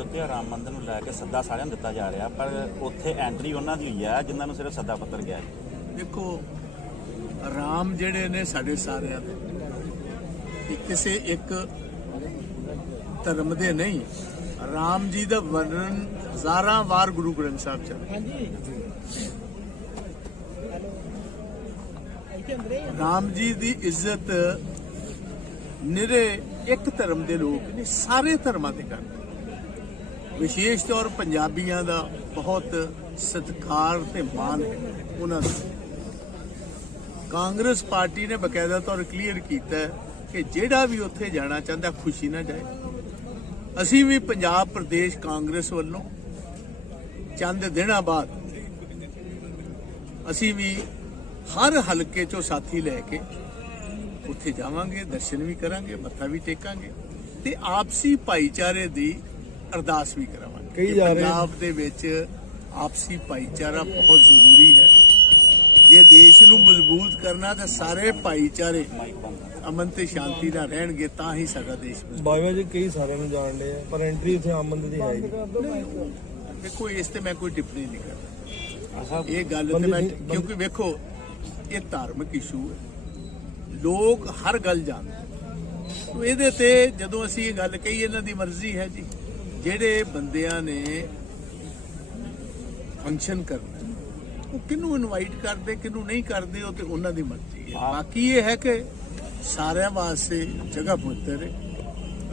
ਅਯੋਧਿਆ ਰਾਮ ਮੰਦਿਰ ਨੂੰ ਲੈ ਕੇ ਸੱਦਾ ਸਾਰਿਆਂ ਨੂੰ ਦਿੱਤਾ ਜਾ ਰਿਹਾ ਪਰ ਉੱਥੇ ਐਂਟਰੀ ਉਹਨਾਂ ਦੀ ਹੋਈ ਹੈ ਜਿਨ੍ਹਾਂ ਨੂੰ ਸਿਰਫ ਸੱਦਾ ਪੱਤਰ ਗਿਆ ਹੈ। ਦੇਖੋ ਰਾਮ ਜਿਹੜੇ ਨੇ ਸਾਡੇ ਸਾਰਿਆਂ ਦੇ। ਇਹ ਕਿਸੇ ਇੱਕ ਧਰਮ ਦੇ ਨਹੀਂ। ਰਾਮ ਜੀ ਦਾ ਵਰਣਨ ਹਜ਼ਾਰਾਂ ਵਾਰ ਗੁਰੂ ਗ੍ਰੰਥ ਸਾਹਿਬ ਚ ਹੈ। ਰਾਮ ਜੀ ਦੀ ਇੱਜ਼ਤ ਨਿਰੇ ਇੱਕ ਧਰਮ ਦੇ ਲੋਕ ਨਹੀਂ ਸਾਰੇ ਧਰਮਾਂ ਦੇ ਕਰਦੇ ਵਿਸ਼ੇਸ਼ ਤੌਰ ਪੰਜਾਬੀਆਂ ਦਾ ਬਹੁਤ ਸਤਿਕਾਰ ਤੇ ਮਾਣ ਹੈ। ਉਹਨਾਂ ਦਾ ਕਾਂਗਰਸ ਪਾਰਟੀ ਨੇ ਬਕਾਇਦਾ ਤੌਰ ਕਲੀਅਰ ਕੀਤਾ ਕਿ ਜਿਹੜਾ ਵੀ ਉੱਥੇ ਜਾਣਾ ਚਾਹੁੰਦਾ, ਖੁਸ਼ੀ ਨਾਲ ਜਾਏ। ਅਸੀਂ ਵੀ ਪੰਜਾਬ ਪ੍ਰਦੇਸ਼ ਕਾਂਗਰਸ ਵੱਲੋਂ ਚੰਦ ਦਿਨਾਂ ਬਾਅਦ ਅਸੀਂ ਵੀ ਹਰ ਹਲਕੇ ਚੋਂ ਸਾਥੀ ਲੈ ਕੇ ਉੱਥੇ ਜਾਵਾਂਗੇ, ਦਰਸ਼ਨ ਵੀ ਕਰਾਂਗੇ, ਮੱਥਾ ਵੀ ਟੇਕਾਂਗੇ ਤੇ ਆਪਸੀ ਭਾਈਚਾਰੇ ਦੀ ਅਰਦਾਸ ਵੀ ਕਰਾਵਾਂਗੇ ਕਈ ਕਿ ਜਾ ਰਹੇ ਪੰਜਾਬ ਦੇ ਵਿੱਚ ਆਪਸੀ ਭਾਈਚਾਰਾ ਬਹੁਤ ਜ਼ਰੂਰੀ ਹੈ। ਜੇ ਦੇਸ਼ ਨੂੰ ਮਜ਼ਬੂਤ ਕਰਨਾ ਤਾਂ ਸਾਰੇ ਭਾਈਚਾਰੇ ਅਮਨ ਤੇ ਸ਼ਾਂਤੀ ਨਾਲ ਰਹਿਣਗੇ ਤਾਂ ਹੀ ਸਾਡਾ ਦੇਸ਼ ਬਾਈਵਾ ਜੀ ਕਈ ਸਾਰਿਆਂ ਨੂੰ ਜਾਣਦੇ ਆ ਪਰ ਐਂਟਰੀ ਉੱਥੇ ਆਮਦ ਦੀ ਹੈ ਦੇਖੋ ਇਸ ਤੇ ਮੈਂ ਕੋਈ ਟਿੱਪਣੀ ਨਹੀਂ ਕਰਦਾ। ਇਹ ਗੱਲ ਤੇ ਮੈਂ ਕਿਉਂਕਿ ਵੇਖੋ ਇਹ ਧਾਰਮਿਕ ਇਸ਼ੂ ਹੈ। ਲੋਕ ਹਰ ਗੱਲ ਜਾਣਦੇ ਤੋ ਇਹਦੇ ਤੇ ਜਦੋਂ ਅਸੀਂ ਇਹ ਗੱਲ ਕਹੀ ਇਹਨਾਂ ਦੀ ਮਰਜ਼ੀ ਹੈ ਜੀ। ਜਿਹੜੇ ਬੰਦਿਆਂ ਨੇ ਫੰਕਸ਼ਨ ਕਰਨਾ ਉਹ ਕਿਹਨੂੰ ਇਨਵਾਈਟ ਕਰਦੇ ਕਿਹਨੂੰ ਨਹੀਂ ਕਰਦੇ ਉਹ ਤੇ ਉਹਨਾਂ ਦੀ ਮਰਜ਼ੀ ਹੈ। ਬਾਕੀ ਇਹ ਹੈ ਕਿ ਸਾਰਿਆਂ ਵਾਸਤੇ ਜਗ੍ਹਾ ਪੁੱਤਰ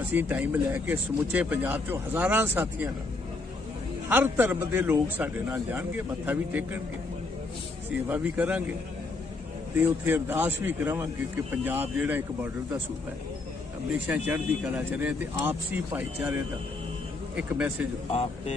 ਅਸੀਂ ਟਾਈਮ ਲੈ ਕੇ ਸਮੁੱਚੇ ਪੰਜਾਬ ਚੋਂ ਹਜ਼ਾਰਾਂ ਸਾਥੀਆਂ ਨਾਲ ਹਰ ਧਰਮ ਦੇ ਲੋਕ ਸਾਡੇ ਨਾਲ ਜਾਣਗੇ ਮੱਥਾ ਵੀ ਟੇਕਣਗੇ ਸੇਵਾ ਵੀ ਕਰਾਂਗੇ ਤੇ ਉੱਥੇ ਅਰਦਾਸ ਵੀ ਕਰਾਵਾਂਗੇ ਕਿ ਪੰਜਾਬ ਜਿਹੜਾ ਇੱਕ ਬਾਰਡਰ ਦਾ ਸੂਬਾ ਹੈ ਹਮੇਸ਼ਾ ਚੜ੍ਹਦੀ ਕਲਾ ਚ ਰਹੇ ਤੇ ਆਪਸੀ ਭਾਈਚਾਰੇ ਦਾ ਇੱਕ ਮੈਸੇਜ ਆਪ ਤੇ